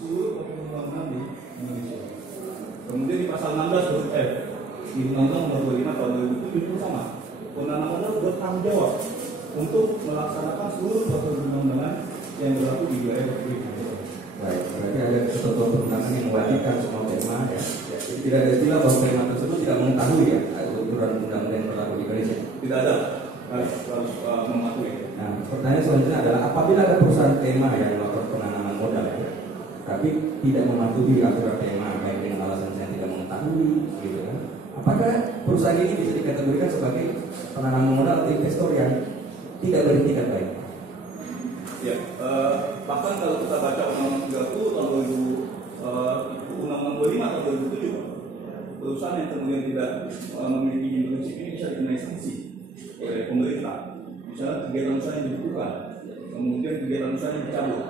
seluruh perundang-undangan di Indonesia. Kemudian di pasal 16 huruf F di Undang-Undang Nomor 25 Tahun 2007 itu sama. Undang-undang bertanggung jawab untuk melaksanakan seluruh perundang-undangan yang berlaku di wilayah Republik Indonesia. Baik, berarti ada ketentuan perundangan yang mewajibkan semua PEMA ya. Jadi tidak ada istilah bahwa PEMA tersebut tidak mengetahui ya aturan undang-undang yang berlaku di Indonesia. Tidak ada, harus mematuhi. Nah, pertanyaan selanjutnya adalah apabila ada perusahaan PEMA yang melakukan penanaman modal ya, tapi tidak mematuhi aturan PEMA baik dengan alasan saya tidak mengetahui, gitu kan? Apakah perusahaan ini bisa dikategorikan sebagai penanaman modal atau investor yang tidak beretikat baik? Ya, bahkan kalau kita baca Undang-Undang 30 tahun 2000, Undang-Undang 25 tahun 2007, perusahaan yang kemudian tidak memiliki izin prinsip ini bisa dikenai sanksi oleh pemerintah. Misalnya kegiatan usaha yang dibukukan, kemudian kegiatan usaha yang dicabut.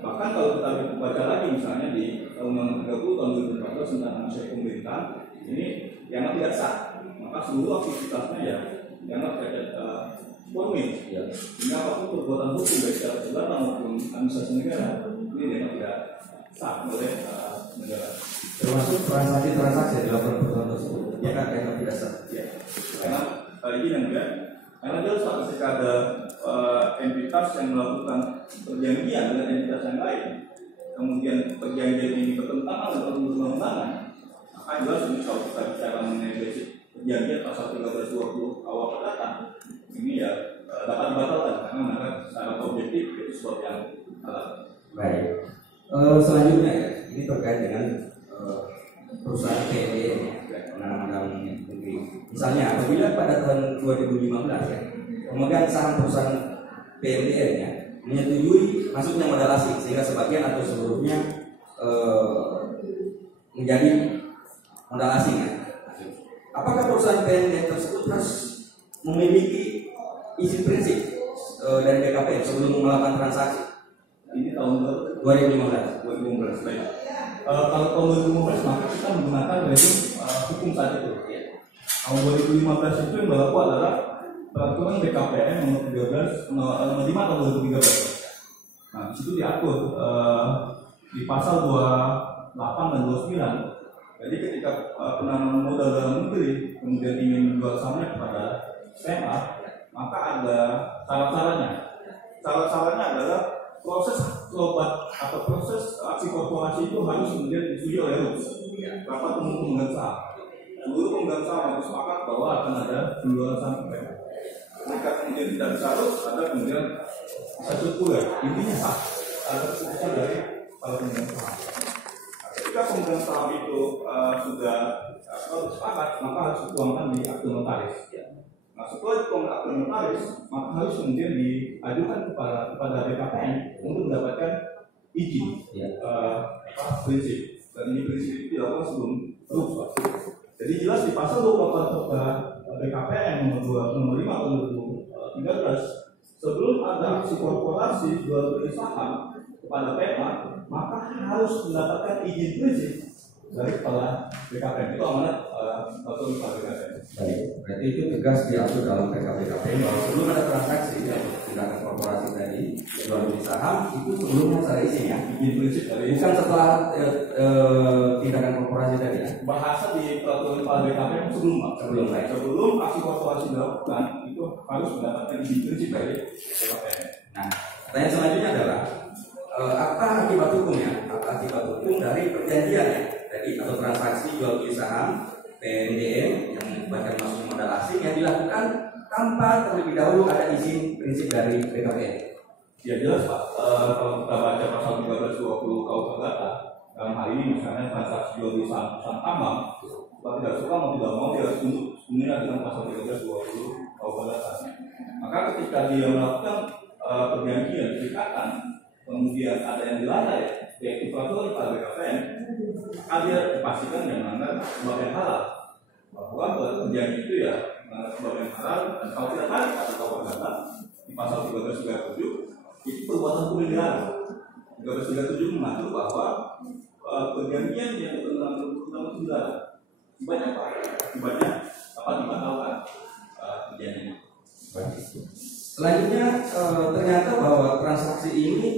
Bahkan kalau kita baca lagi misalnya di Undang-Undang 30 tahun 2014 tentang usaha pemerintah, ini yang tidak sah, maka seluruh aktivitasnya ya dianggap cacat formil. Sehingga apapun perbuatan hukum baik secara pidana maupun administrasi negara ini dianggap tidak sah oleh negara. Termasuk transaksi-transaksi yang dilakukan perusahaan tersebut, ya kan dianggap tidak sah. Ya. Karena ini yang enggak, karena jelas ketika ada entitas yang melakukan perjanjian dengan entitas yang lain, kemudian perjanjian ini bertentangan dengan undang-undangan, maka jelas ini kalau kita bicara mengenai basic perjanjian pasal 1320 awal perdata, ini ya dapat dibatalkan karena mereka secara objektif itu sesuatu yang salah. Baik. Selanjutnya ya, ini terkait dengan perusahaan PNDM penanaman negeri. Misalnya apabila pada tahun 2015 ya, pemegang saham perusahaan PNDM ya menyetujui masuknya modal asing sehingga sebagian atau seluruhnya menjadi modal asing ya. Apakah perusahaan PNDM tersebut harus memiliki izin prinsip dari BKPM sebelum melakukan transaksi? Ini tahun 2015. Baik. Kalau tahun 2015 maka kita menggunakan rezim hukum saat itu. Tahun 2015 itu yang berlaku adalah peraturan BKPM nomor 5 tahun 2013. Nah, di situ diatur di pasal 28 dan 29. Jadi ketika penanaman modal dalam negeri kemudian ingin menjual sahamnya kepada PMA, maka ada syarat-syaratnya. Syarat-syaratnya adalah proses lobat atau proses aksi korporasi itu harus kemudian disetujui oleh rapat umum pemegang saham. Seluruh pemegang saham harus sepakat bahwa akan ada penjualan saham ke PMA. Jika kemudian tidak disarut, ada kemudian satu sirkuler. Intinya sah, ada keputusan dari para pemegang saham. Ketika pemegang saham itu sudah sepakat, maka harus dituangkan di akte notaris. Nah, setelah dituangkan akte notaris, maka harus kemudian diajukan kepada BKPM untuk mendapatkan izin prinsip. Dan ini prinsip itu dilakukan sebelum berubah. Jadi jelas di pasal 24 BKPM nomor 5 tahun 2013, sebelum ada aksi korporasi jual beli saham kepada PMA, maka harus mendapatkan izin prinsip dari kepala BKPM. Itu amanat otoritas BKPM. Baik, berarti itu tegas diatur dalam PKPM bahwa sebelum ada transaksi tindakan korporasi tadi jual beli saham itu sebelumnya harus ada izin ya, Izin prinsip dari bukan setelah tindakan korporasi tadi ya. bahasa di peraturan kepala BKPM sebelum aksi korporasi dilakukan itu harus mendapatkan izin prinsip dari BKPM. Nah, pertanyaan selanjutnya adalah apa akibat hukumnya? Apa akibat hukum dari perjanjian ya tadi atau transaksi jual beli saham PNDM yang menyebabkan masuknya modal asing yang dilakukan tanpa terlebih dahulu ada izin prinsip dari BKPM? Ya jelas Pak, kalau kita baca pasal 1320 KUH Perdata, dalam hal ini misalnya transaksi jual beli saham tambang, kita tidak suka mau tidak mau dia harus tunduk sebenarnya dengan pasal 1320 KUH Perdata. Maka ketika dia melakukan perjanjian ikatan, kemudian ada yang dilanggar yaitu peraturan pada BKPM, maka dia dipastikan yang melanggar sebagai halal. Bahwa perjanjian itu ya sebagai halal, dan kalau tidak tarik atau KUH Perdata di pasal 1337 itu perbuatan hukum yang dilarang. 1337 mengatur bahwa perjanjian yang tentang undang-undang itu dilarang. Akibatnya apa? Akibatnya dapat dibatalkan perjanjian. Selanjutnya ternyata bahwa transaksi ini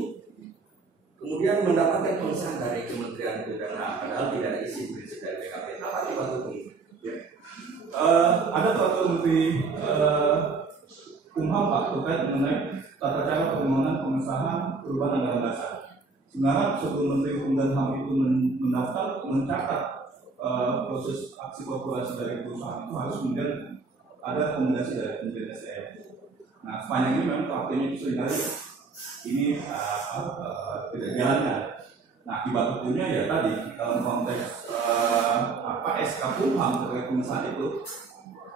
kemudian mendapatkan kan pengesahan dari Kementerian Pidana padahal tidak ada izin prinsip dari BKPM. Apa akibat hukum? Ya. Ada peraturan Menteri Kumham Pak terkait mengenai tata cara permohonan pengesahan perubahan anggaran dasar. Sebenarnya sebelum Menteri Hukum dan HAM itu mendaftar, mencatat proses aksi korporasi dari perusahaan itu harus kemudian ada rekomendasi dari Kementerian SDM. Nah, sepanjang ini memang praktiknya itu seringkali ini tidak jalankan. Nah, akibat hukumnya ya tadi dalam konteks SK Kumham terkait pengesahan itu,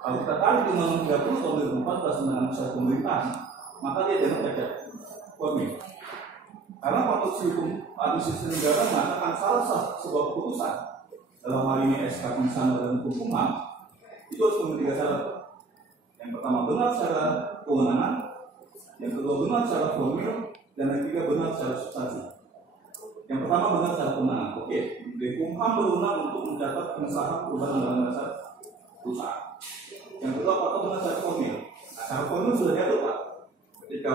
kalau kita tarik Undang-Undang 30 tahun 2014 tentang usaha pemerintahan, maka dia jangan cacat formil. Karena konstruksi hukum administrasi negara mengatakan salah satu sebuah keputusan dalam hal ini SK pengesahan dan hukum itu harus memenuhi 3 syarat. Yang pertama benar secara kewenangan, yang kedua benar secara formil, dan yang ketiga benar secara substansi. Yang pertama benar secara kewenangan. Oke, Kumham berwenang untuk mencatat pengesahan perubahan anggaran dasar perusahaan. Yang kedua apakah benar secara formil? Nah, secara formil sudah diatur Pak. Ketika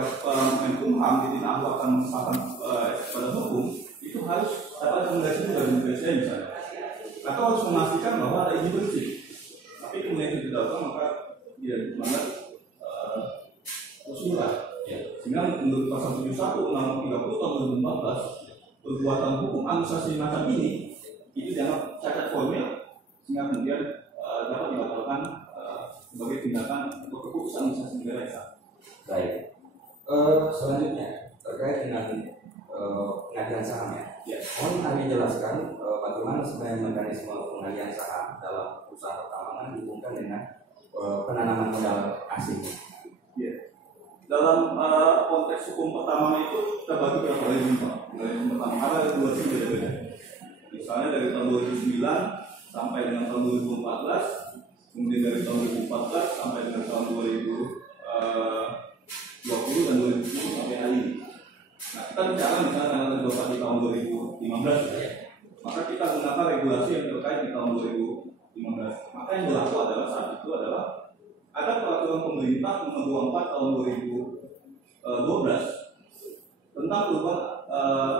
Menkumham di Ahok akan mengesahkan pada hukum, itu harus ada rekomendasi dari Indonesia misalnya. Atau harus memastikan bahwa ada izin bersih. Tapi kemudian itu dilakukan maka dia melanggar usulan. Sehingga menurut pasal 71 Undang-Undang 30 tahun 2014, perbuatan hukum administrasi macam ini itu dianggap cacat formil, sehingga kemudian dapat dibatalkan sebagai tindakan atau keputusan administrasi negara yang sah. Baik. Selanjutnya terkait dengan pengadilan saham ya. Mohon kami jelaskan bagaimana sebenarnya mekanisme pengalihan saham dalam usaha pertambangan dihubungkan dengan penanaman modal asing. Ya. Dalam konteks hukum pertambangan itu kita bagi beberapa rezim Pak. Rezim pertama ada 2 rezim berbeda. Misalnya dari tahun 2009 sampai dengan tahun 2014, kemudian dari tahun 2014 sampai dengan tahun 2020 dan 2010 sampai hari ini. Nah, kita bicara misalnya tanggal terdapat di tahun 2015 ya. Maka kita gunakan regulasi yang terkait di tahun 2015. Maka yang berlaku adalah saat itu adalah ada peraturan pemerintah nomor 24 tahun 2012 tentang perubahan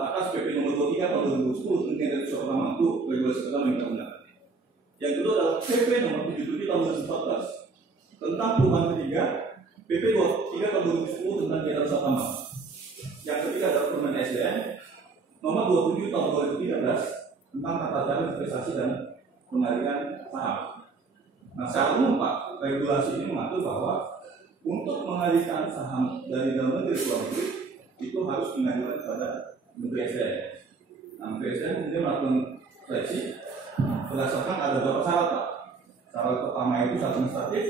atas PP nomor 23 tahun 2010 tentang dari usaha pertama itu regulasi pertama yang kita gunakan. Yang kedua adalah PP nomor 77 tahun 2014 tentang perubahan ketiga PP 23 tahun 2010 tentang kegiatan usaha tambang. Yang ketiga adalah Permen SDM nomor 27 tahun 2013 tentang tata cara investasi dan pengalihan saham. Nah, secara umum Pak, regulasi ini mengatur bahwa untuk mengalihkan saham dari dalam negeri ke luar negeri itu harus diajukan kepada Menteri SDM. Nah, Menteri SDM kemudian melakukan seleksi berdasarkan ada beberapa syarat Pak. Syarat pertama itu syarat administratif,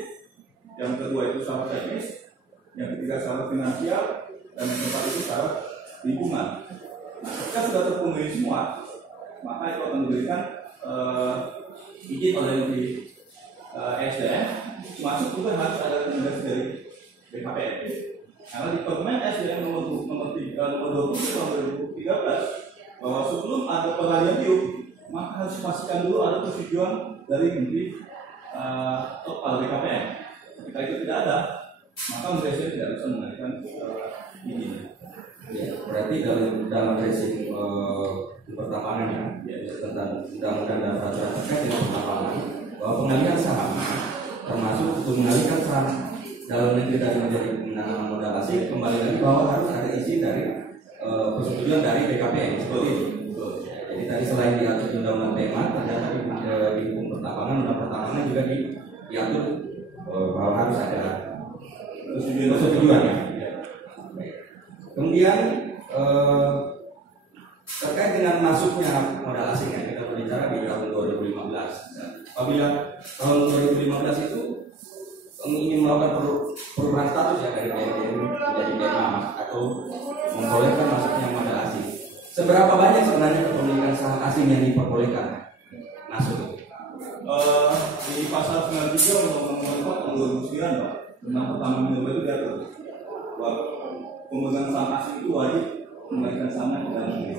yang kedua itu syarat teknis, yang ketiga syarat finansial, dan yang keempat itu syarat lingkungan. Nah, ketika sudah terpenuhi semua, maka itu akan diberikan izin oleh Menteri SDM, masuk juga harus ada rekomendasi dari BKPM. Karena di Permen SDM nomor 20 tahun 2013 bahwa sebelum ada pengalihan biok, maka harus dipastikan dulu ada persetujuan dari Menteri kepala BKPM. Ketika itu tidak ada, maka Menteri SDM tidak bisa mengalihkan izin. Ya, berarti dalam rezim pertambangan ya, tentang undang-undang dan peraturan terkait dengan pertambangan, bahwa pengalihan saham termasuk untuk mengalihkan saham dalam negeri dari menjadi penanaman modal asing kembali lagi bahwa harus ada izin dari persetujuan dari BKPM seperti itu. Jadi tadi selain diatur di undang-undang PMA, ternyata di hukum pertambangan, undang pertambangan juga diatur bahwa harus ada persetujuan ya. Kemudian terkait dengan masuknya modal asing yang kita berbicara di tahun 2015. Apabila tahun 2015 itu ingin melakukan perubahan status ya dari BNN menjadi BMA atau membolehkan masuknya modal asing. Seberapa banyak sebenarnya kepemilikan saham asing yang diperbolehkan masuk? Di pasal 93 Undang-Undang 4 tahun 2009 Pak, tentang pertama mineral itu diatur bahwa pemegang saham asing itu wajib mengembalikan sahamnya ke dalam negeri.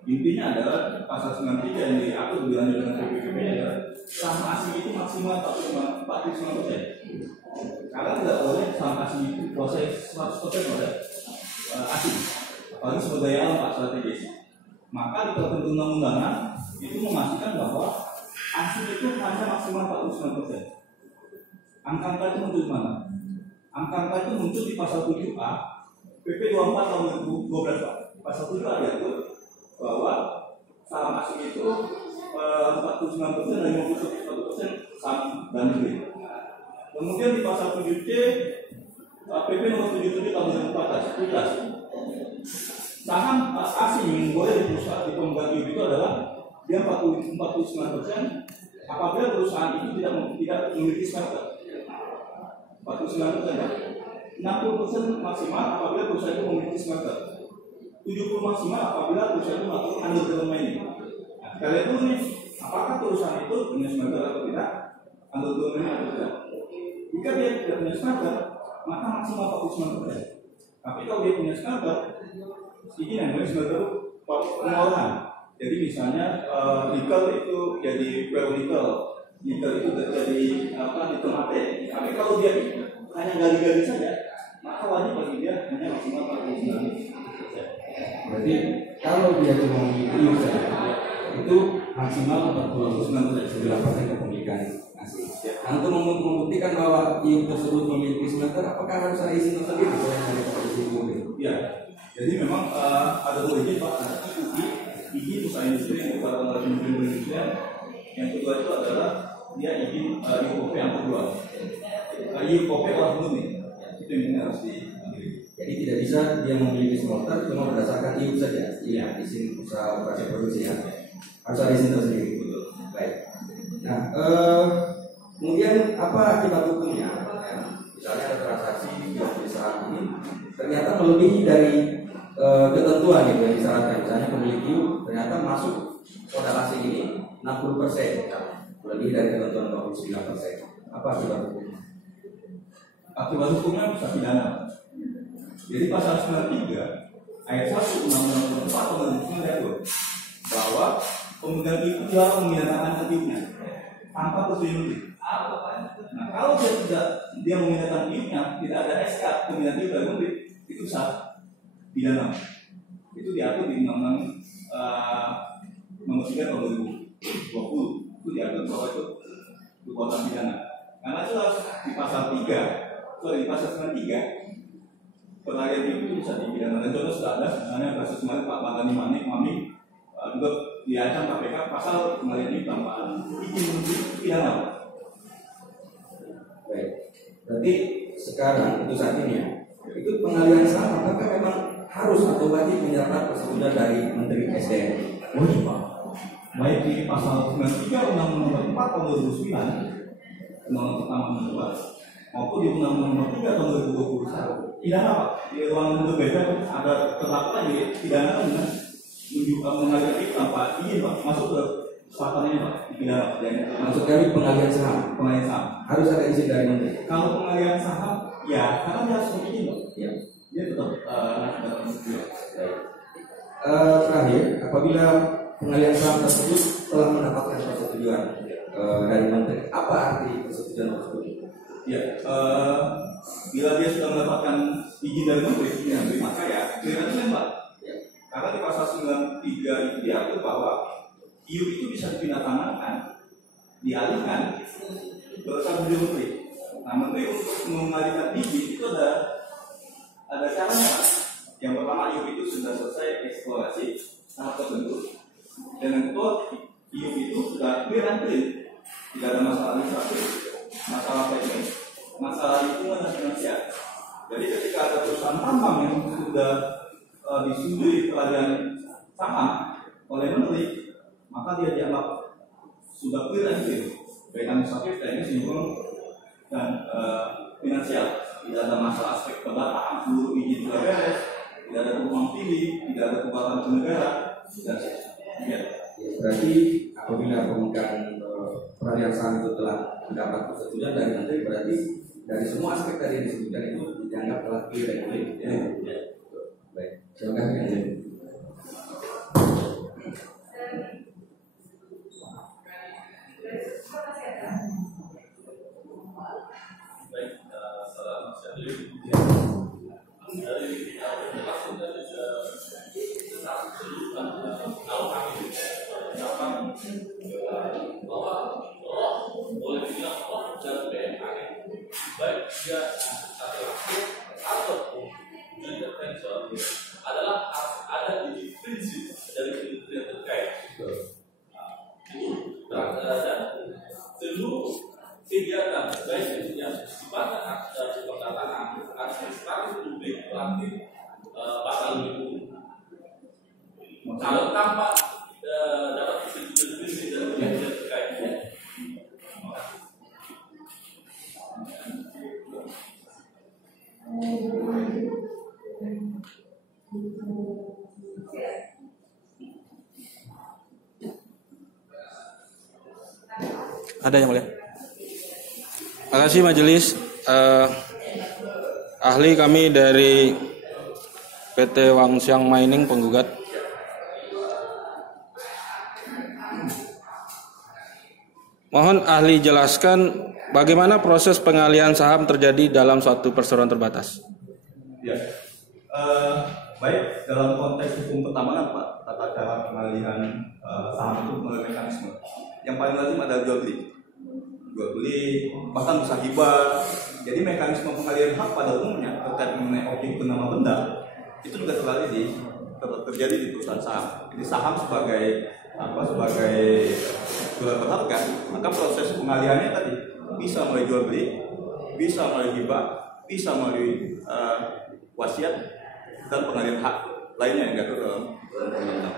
Intinya adalah pasal 93 yang diatur dilanjut dengan PPKP adalah saham asing itu maksimal 45%. Karena tidak boleh saham asing itu kuasai 100% oleh asing. Apalagi sumber daya alam Pak strategis. Maka di ketentuan undang-undangan itu memastikan bahwa ASIN itu hanya maksimal 49%. Angka itu muncul di mana? Angka itu muncul di pasal 7A PP 24 tahun 2012 Pak. Pasal 7A diatur bahwa saham asing itu 49% dan 51% saham dalam negeri. Kemudian di pasal 7C PP nomor 77 tahun 2014 jelas saham asing yang boleh di perusahaan di pemegang IUB itu adalah dia 49% apabila perusahaan itu tidak memiliki smelter. 49%, 60% maksimal apabila perusahaan itu memiliki smelter. 70 maksimal apabila perusahaan itu melakukan underground mining. Nah, kalian tuh nih, apakah perusahaan itu punya smelter atau tidak? Underground mining atau tidak? Jika dia tidak punya smelter, maka maksimal 49%. Tapi kalau dia punya smelter, ini namanya smelter pengolahan. Jadi misalnya nikel itu jadi ferronickel, nikel itu jadi nikel mate. Tapi kalau dia hanya gali-gali saja, maka wajib bagi dia hanya maksimal 49%. Berarti kalau dia cuma memiliki saja, itu maksimal 49% kepemilikan asing. Nah, untuk membuktikan bahwa IUB tersebut memiliki smelter, apakah harus ada izin tersendiri selain dari izin mobil? Ya, jadi memang ada dua izin Pak, ada izin usaha industri yang dikeluarkan oleh Kementerian Perindustrian. Yang kedua itu adalah dia izin IUP yang kedua. IUP orang belum nih, itu yang harus dimiliki. Jadi tidak bisa dia memiliki smelter cuma berdasarkan IUP saja, izin usaha operasi produksi ya. Harus ada izin tersendiri. Betul. Baik. Nah, kemudian apa akibat hukumnya? Ya, misalnya ada transaksi di saat ini ternyata melebihi dari ketentuan gitu yang disyaratkan. Misalnya pemilik IUP ternyata masuk modal asing ini 60%, lebih dari ketentuan 29%. Apa akibat hukumnya? Akibat hukumnya bisa pidana. Jadi pasal 93 ayat 1 Undang-Undang 4 tahun 2009 diatur bahwa pemegang IUP harus menyatakan IUP-nya tanpa persetujuan. Nah, kalau dia memintakan IUP-nya, tidak ada SK pemindahan IUP dari menteri, itu sah pidana. Itu diatur di Undang-Undang nomor 3 tahun 2020. Itu diatur bahwa itu perbuatan pidana. Karena jelas di pasal 93 pengalian IUP itu bisa dipidana. Dan contoh sudah ada, misalnya kasus kemarin Pak Mardhani Mami juga diancam KPK pasal pengalian IUP tanpa izin menteri pidana. Baik. Berarti sekarang untuk saat ini ya, itu pengalihan saham apakah memang harus atau wajib menyerahkan persetujuan dari Menteri SDM? Wajib Pak. Baik di pasal 93 Undang-Undang 4 tahun 2009, Undang-Undang pertama nomor 2, maupun di Undang-Undang nomor 3 tahun 2021. Pidana Pak. Di ruang berbeda ada perlakuan jadi pidana kan dengan mengalihkan itu tanpa izin Pak. Masuk ke selatan ini Pak. Pidana Pak. Maksud kami pengalihan saham. Pengalihan saham Harus ada izin dari Menteri. Kalau pengalihan saham, ya karena dia harus izin Pak. Ya. Dia tetap terakhir, apabila pengalihan saham tersebut telah mendapatkan persetujuan dari Menteri, apa arti persetujuan tersebut? Ya, bila dia sudah mendapatkan izin dari menteri, maka ya clearance Pak. Ya. Karena di pasal 93 itu diatur bahwa IUP itu bisa dipindahtangankan, dialihkan ke Kabinet Menteri. Nah, menteri untuk mengalihkan izin itu ada caranya Pak. Yang pertama IUP itu sudah selesai eksplorasi tahap tertentu, dan yang kedua IUP itu sudah clear and clean, tidak ada masalah administratif, masalah teknis, masalah lingkungan dan finansial. Jadi ketika ada perusahaan tambang yang sudah disetujui peradilan saham oleh menteri, maka dia dianggap sudah clear and clean, baik administratif, teknis, lingkungan dan finansial. Tidak ada masalah aspek pendataan, seluruh izin sudah beres, tidak ada tumpang tindih, tidak ada kekuatan negara, dan sebagainya. Berarti apabila pemegang peralihan saham itu telah mendapat persetujuan dari Menteri, berarti dari semua aspek tadi yang disebutkan itu dianggap telah clear dan clean. Ya. Baik, terima kasih. Dari Ada yang mulia. Terima kasih majelis. Ahli kami dari PT Wangxiang Mining penggugat. Mohon ahli jelaskan bagaimana proses pengalihan saham terjadi dalam suatu perseroan terbatas. Ya, baik dalam konteks hukum pertambangan Pak, tata cara pengalihan saham itu melalui mekanisme. Yang paling lazim adalah jual beli, bahkan bisa hibah. Jadi mekanisme pengalihan hak pada umumnya terkait mengenai objek bernama benda itu juga terjadi di perusahaan saham. Jadi saham sebagai surat berharga, maka proses pengalihannya tadi bisa melalui jual beli, bisa melalui hibah, bisa melalui wasiat dan pengalihan hak lainnya yang diatur dalam undang-undang.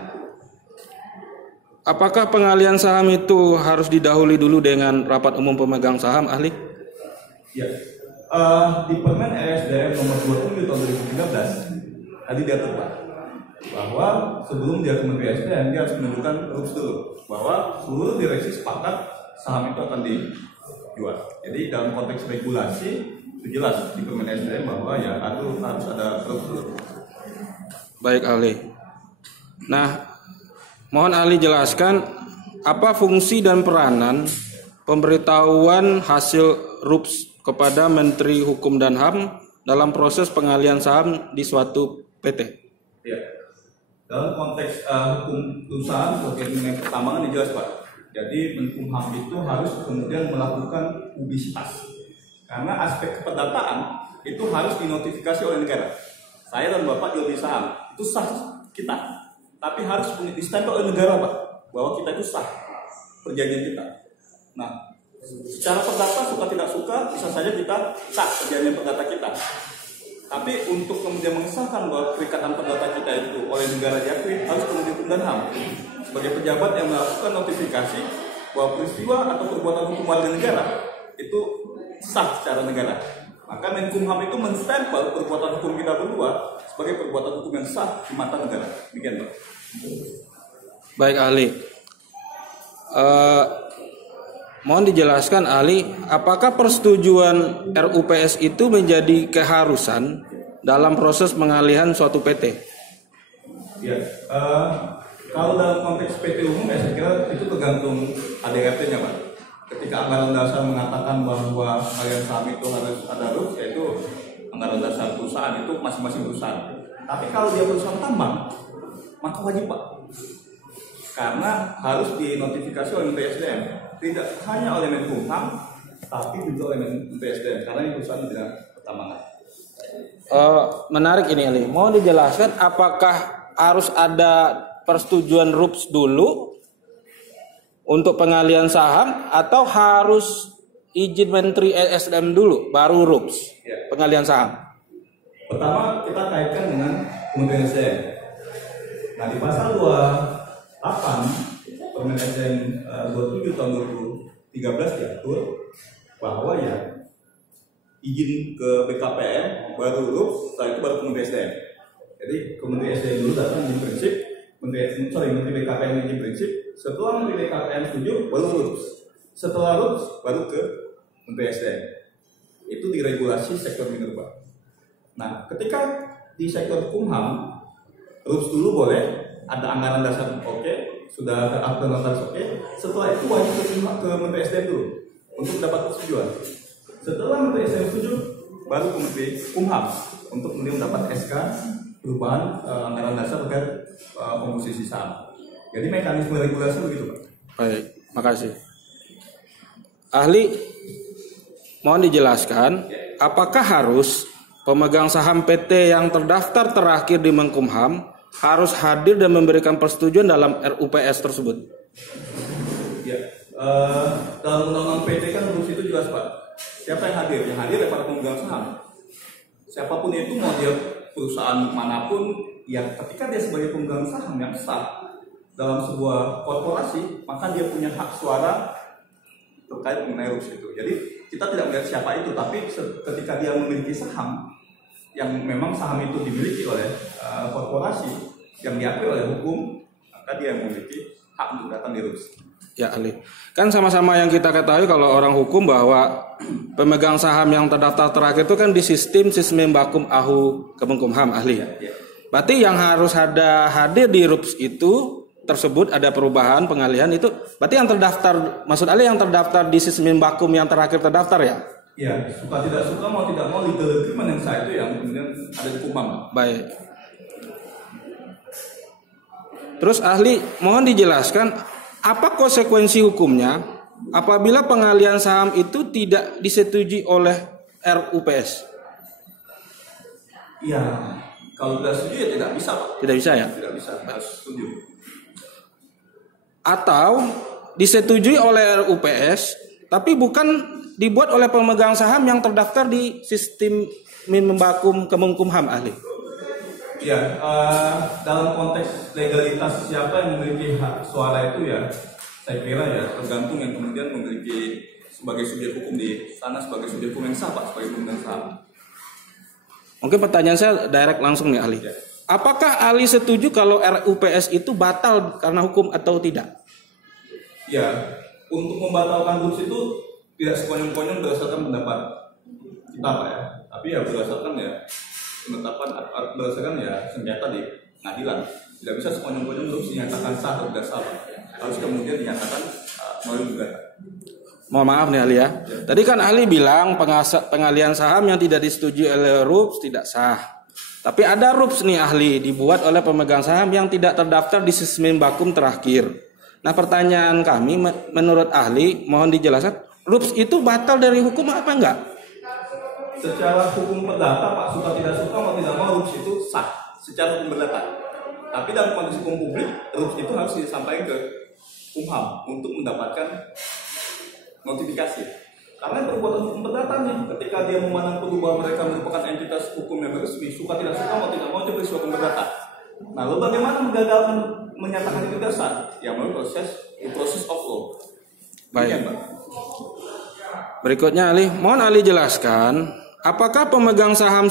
Apakah pengalihan saham itu harus didahului dulu dengan rapat umum pemegang saham, ahli? Ya, di Permen RSDM nomor 20 tahun 2013 tadi diatur Pak, bahwa sebelum dia ke Menteri SDM dia harus menunjukkan rules dulu bahwa seluruh direksi sepakat saham itu akan dijual. Jadi dalam konteks regulasi itu jelas di Permen SDM bahwa ya harus ada rules dulu. Baik ahli. Nah, mohon ahli jelaskan apa fungsi dan peranan pemberitahuan hasil RUPS kepada Menteri Hukum dan HAM dalam proses pengalihan saham di suatu PT. Ya. Dalam konteks hukum perusahaan sebagai mengenai pertambangan jelas Pak. Jadi Menkumham itu harus kemudian melakukan publisitas. Karena aspek keperdataan itu harus dinotifikasi oleh negara. Saya dan Bapak jual beli saham itu sah kita, tapi harus distempel oleh negara Pak bahwa kita itu sah perjanjian kita. Nah, secara perdata suka tidak suka bisa saja kita sah perjanjian perdata kita. Tapi untuk kemudian mengesahkan bahwa perikatan perdata kita itu oleh negara diakui harus kemudian Hukum dan HAM sebagai pejabat yang melakukan notifikasi bahwa peristiwa atau perbuatan hukum warga negara itu sah secara negara. Maka Menkumham itu menstempel perbuatan hukum kita berdua sebagai perbuatan hukum yang sah di mata negara. Demikian Pak. Baik ahli. Mohon dijelaskan ahli, apakah persetujuan RUPS itu menjadi keharusan dalam proses pengalihan suatu PT? Ya, kalau dalam konteks PT umum saya kira itu tergantung ADRT-nya Pak. Ketika anggaran dasar mengatakan bahwa pengalihan saham itu harus ada rules, yaitu anggaran dasar perusahaan itu masing-masing perusahaan. Tapi kalau dia perusahaan tambang, maka wajib Pak. Karena harus dinotifikasi oleh Menteri SDM. Tidak hanya oleh Menkumham, tapi juga oleh Menteri SDM. Karena ini perusahaan tidak pertambangan. Menarik ini Ali. Mohon dijelaskan apakah harus ada persetujuan RUPS dulu untuk pengalihan saham atau harus izin Menteri SDM dulu baru RUPS pengalihan saham? Pertama kita kaitkan dengan Kementerian SDM. Nah di pasal 28 Permen SDM 27 tahun 2013 diatur bahwa ya izin ke BKPM baru RUPS, setelah itu baru Kementerian SDM. Jadi Kementerian SDM dulu datang izin prinsip, Menteri BKPM izin prinsip, setelah Menteri BKPM setuju baru RUPS, setelah RUPS baru ke Menteri SDM. Itu diregulasi sektor mineral. Nah, ketika di sektor Kumham RUPS dulu boleh, ada anggaran dasar oke, sudah ada akte notaris oke, setelah itu wajib ke Menteri SDM dulu untuk dapat persetujuan. Setelah Menteri SDM setuju, baru ke Menteri Kumham untuk kemudian mendapat SK perubahan anggaran dasar terkait komposisi saham. Jadi mekanisme regulasi begitu Pak. Baik, makasih. Ahli, mohon dijelaskan apakah harus pemegang saham PT yang terdaftar terakhir di Menkumham harus hadir dan memberikan persetujuan dalam RUPS tersebut? Ya, dalam undang-undang PT kan rules itu jelas Pak. Siapa yang hadir? Yang hadir adalah para pemegang saham. Siapapun itu mau dia perusahaan manapun, yang ketika dia sebagai pemegang saham yang sah dalam sebuah korporasi, maka dia punya hak suara terkait mengenai rules itu. Jadi kita tidak melihat siapa itu, tapi ketika dia memiliki saham yang memang saham itu dimiliki oleh korporasi yang diakui oleh hukum, maka dia yang memiliki hak untuk datang di RUPS. Ya ahli, kan sama-sama yang kita ketahui kalau orang hukum bahwa pemegang saham yang terdaftar terakhir itu kan di sistem Bakum Ahu Kemenkumham ahli. Berarti yang harus hadir di RUPS itu tersebut ada perubahan pengalihan itu. Berarti yang terdaftar, maksud ahli yang terdaftar di sistem Bakum yang terakhir terdaftar ya? Ya, suka tidak suka mau tidak mau legal agreement yang sah itu yang kemudian ada di Kumham. Baik. Terus ahli mohon dijelaskan apa konsekuensi hukumnya apabila pengalihan saham itu tidak disetujui oleh RUPS? Iya, kalau tidak setuju ya tidak bisa Pak. Tidak bisa ya? Tidak bisa, harus setuju. Atau disetujui oleh RUPS tapi bukan dibuat oleh pemegang saham yang terdaftar di sistem Bakum Kemenkumham ahli. Ya, dalam konteks legalitas siapa yang memiliki hak suara itu ya, saya kira ya tergantung yang kemudian memiliki sebagai subjek hukum di sana sebagai subjek hukum yang sah Pak, sebagai pemegang saham. Mungkin pertanyaan saya direct langsung nih ahli. Ya. Apakah ahli setuju kalau RUPS itu batal karena hukum atau tidak? Ya, untuk membatalkan RUPS itu tidak sekonyong-konyong berdasarkan pendapat kita Pak ya, tapi ya berdasarkan ya penetapan berdasarkan ya sengketa di pengadilan. Tidak bisa sekonyong-konyong RUPS dinyatakan sah atau tidak sah Pak. Harus kemudian dinyatakan melalui gugatan. Mohon maaf nih ahli ya. Tadi kan ahli bilang pengalihan saham yang tidak disetujui oleh RUPS tidak sah. Tapi ada RUPS nih ahli dibuat oleh pemegang saham yang tidak terdaftar di sistem Bakum terakhir. Nah pertanyaan kami menurut ahli mohon dijelaskan RUPS itu batal dari hukum apa enggak? Secara hukum perdata Pak, suka tidak suka mau tidak mau RUPS itu sah secara hukum perdata. Tapi dalam kondisi hukum publik RUPS itu harus disampaikan ke Kumham untuk mendapatkan notifikasi. Karena perbuatan hukum perdatanya ketika dia memandang bahwa mereka merupakan entitas hukum yang resmi, suka tidak suka mau tidak mau itu peristiwa hukum perdata. Nah, lalu bagaimana menggagalkan menyatakan itu tidak sah? Ya melalui proses of law. Baik. Berikutnya ahli, mohon ahli jelaskan apakah pemegang saham